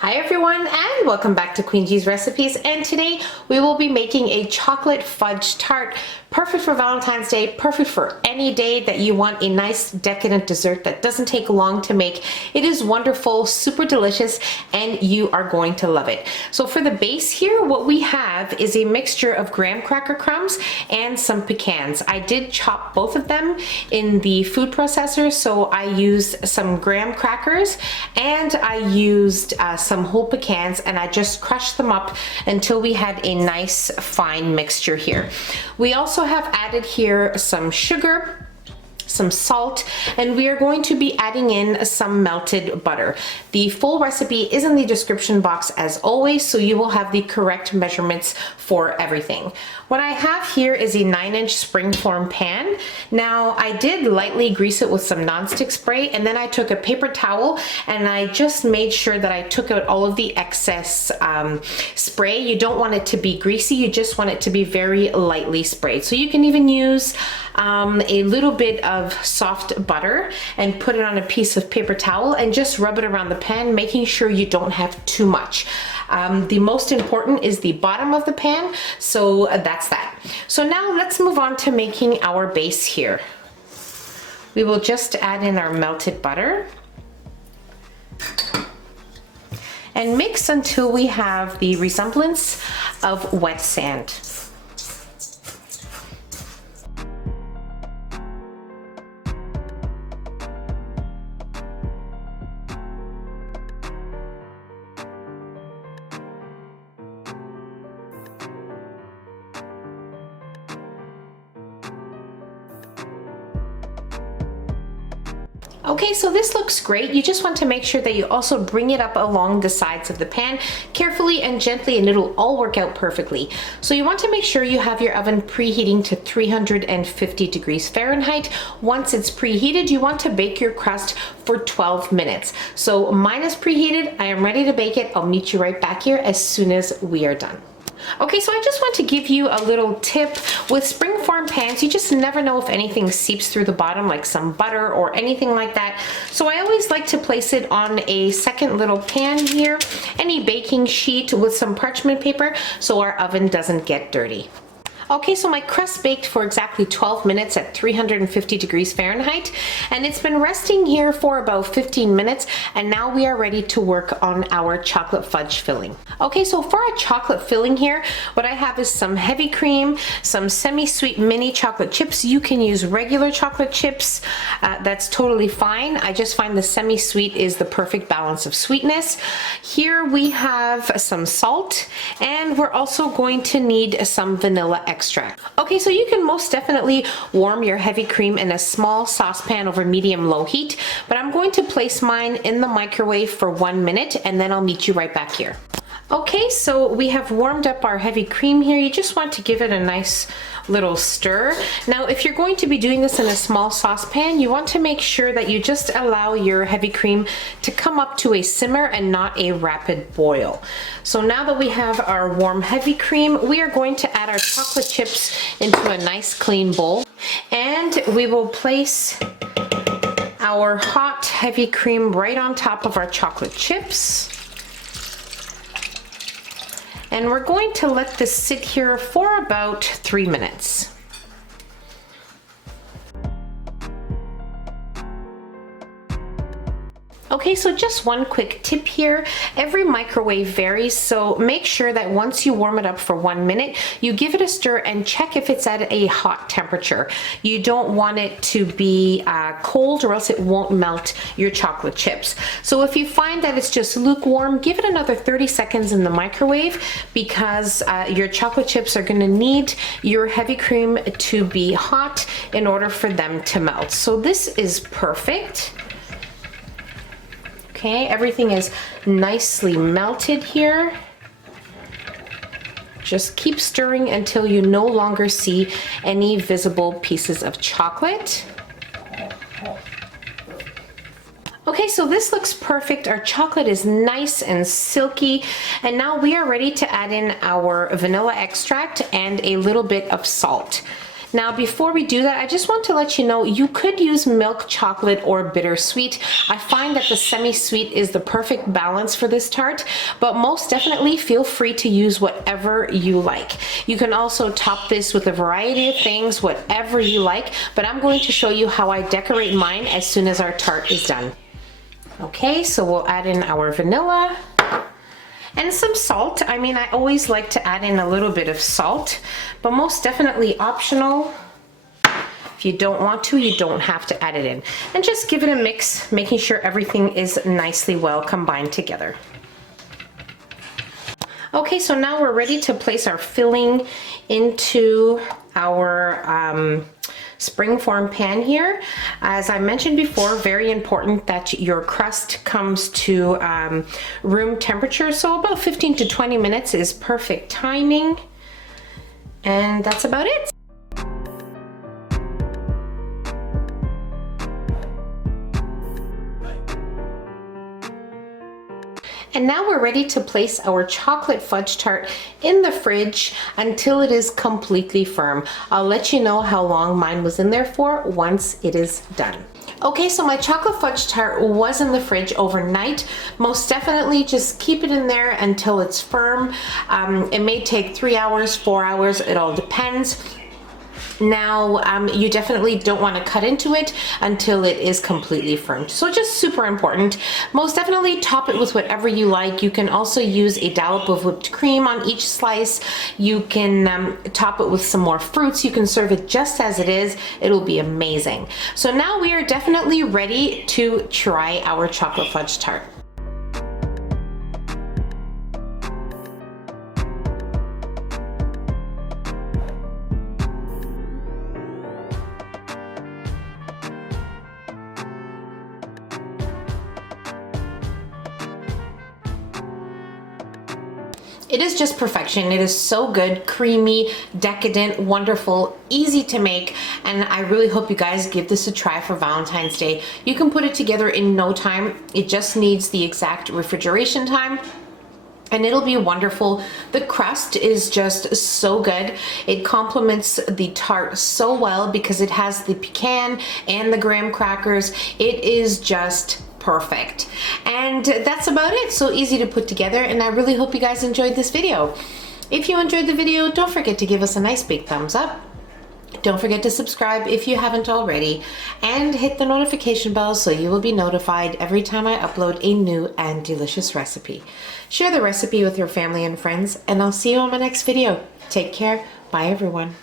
Hi everyone, and welcome back to Queen G's Recipes, and today we will be making a chocolate fudge tart. Perfect for Valentine's Day, perfect for any day that you want a nice decadent dessert that doesn't take long to make. It is wonderful, super delicious, and you are going to love it. So for the base here, what we have is a mixture of graham cracker crumbs and some pecans. I did chop both of them in the food processor, so I used some graham crackers and I used some whole pecans, and I just crushed them up until we had a nice fine mixture here. We also have added here some sugar, some salt, and we are going to be adding in some melted butter. The full recipe is in the description box as always, so you will have the correct measurements for everything. What I have here is a 9-inch springform pan. Now I did lightly grease it with some nonstick spray, and then I took a paper towel and I just made sure that I took out all of the excess spray. You don't want it to be greasy, you just want it to be very lightly sprayed. So you can even use a little bit of soft butter and put it on a piece of paper towel and just rub it around the pan, making sure you don't have too much. The most important is the bottom of the pan, so that's that. So now let's move on to making our base here. We will just add in our melted butter and mix until we have the resemblance of wet sand. Okay, so this looks great. You just want to make sure that you also bring it up along the sides of the pan carefully and gently, and it'll all work out perfectly. So you want to make sure you have your oven preheating to 350 degrees Fahrenheit. Once it's preheated, you want to bake your crust for 12 minutes. So mine is preheated. I am ready to bake it. I'll meet you right back here as soon as we are done. Okay, so I just want to give you a little tip. With springform pans, you just never know if anything seeps through the bottom, like some butter or anything like that. So I always like to place it on a second little pan here, any baking sheet with some parchment paper, so our oven doesn't get dirty. Okay, so my crust baked for exactly 12 minutes at 350 degrees Fahrenheit, and it's been resting here for about 15 minutes, and now we are ready to work on our chocolate fudge filling. Okay, so for our chocolate filling here, what I have is some heavy cream, some semi-sweet mini chocolate chips. You can use regular chocolate chips, that's totally fine. I just find the semi-sweet is the perfect balance of sweetness. Here we have some salt, and we're also going to need some vanilla extract. Okay, so you can most definitely warm your heavy cream in a small saucepan over medium-low heat, but I'm going to place mine in the microwave for 1 minute, and then I'll meet you right back here. Okay, so we have warmed up our heavy cream here. You just want to give it a nice little stir. Now, if you're going to be doing this in a small saucepan, you want to make sure that you just allow your heavy cream to come up to a simmer and not a rapid boil. So now that we have our warm heavy cream, we are going to add our chocolate chips into a nice clean bowl, and we will place our hot heavy cream right on top of our chocolate chips. And we're going to let this sit here for about 3 minutes. Okay, so just one quick tip here. Every microwave varies, so make sure that once you warm it up for 1 minute, you give it a stir and check if it's at a hot temperature. You don't want it to be cold, or else it won't melt your chocolate chips. So if you find that it's just lukewarm, give it another 30 seconds in the microwave, because your chocolate chips are going to need your heavy cream to be hot in order for them to melt. So this is perfect. Okay, everything is nicely melted here. Just keep stirring until you no longer see any visible pieces of chocolate. Okay, so this looks perfect. Our chocolate is nice and silky, and now we are ready to add in our vanilla extract and a little bit of salt. Now before we do that, I just want to let you know you could use milk chocolate or bittersweet. I find that the semi-sweet is the perfect balance for this tart, but most definitely feel free to use whatever you like. You can also top this with a variety of things, whatever you like, but I'm going to show you how I decorate mine as soon as our tart is done. Okay, so we'll add in our vanilla and some salt. I mean, I always like to add in a little bit of salt, but most definitely optional. If you don't want to, you don't have to add it in. And just give it a mix, making sure everything is nicely well combined together. Okay, so now we're ready to place our filling into our springform pan here. As I mentioned before, very important that your crust comes to room temperature, so about 15 to 20 minutes is perfect timing. And that's about it. And now we're ready to place our chocolate fudge tart in the fridge until it is completely firm. I'll let you know how long mine was in there for once it is done. Okay, so my chocolate fudge tart was in the fridge overnight. Most definitely just keep it in there until it's firm. It may take 3 hours, 4 hours, it all depends. Now, you definitely don't want to cut into it until it is completely firm. So just super important. Most definitely top it with whatever you like. You can also use a dollop of whipped cream on each slice. You can top it with some more fruits. You can serve it just as it is. It'll be amazing. So now we are definitely ready to try our chocolate fudge tart. It is just perfection. It is so good, creamy, decadent, wonderful, easy to make, and I really hope you guys give this a try for Valentine's Day. You can put it together in no time. It just needs the exact refrigeration time, and it'll be wonderful. The crust is just so good. It complements the tart so well because it has the pecan and the graham crackers. It is just perfect. And that's about it. So easy to put together, and I really hope you guys enjoyed this video. If you enjoyed the video, don't forget to give us a nice big thumbs up. Don't forget to subscribe if you haven't already, and hit the notification bell so you will be notified every time I upload a new and delicious recipe. Share the recipe with your family and friends, and I'll see you on my next video. Take care. Bye everyone.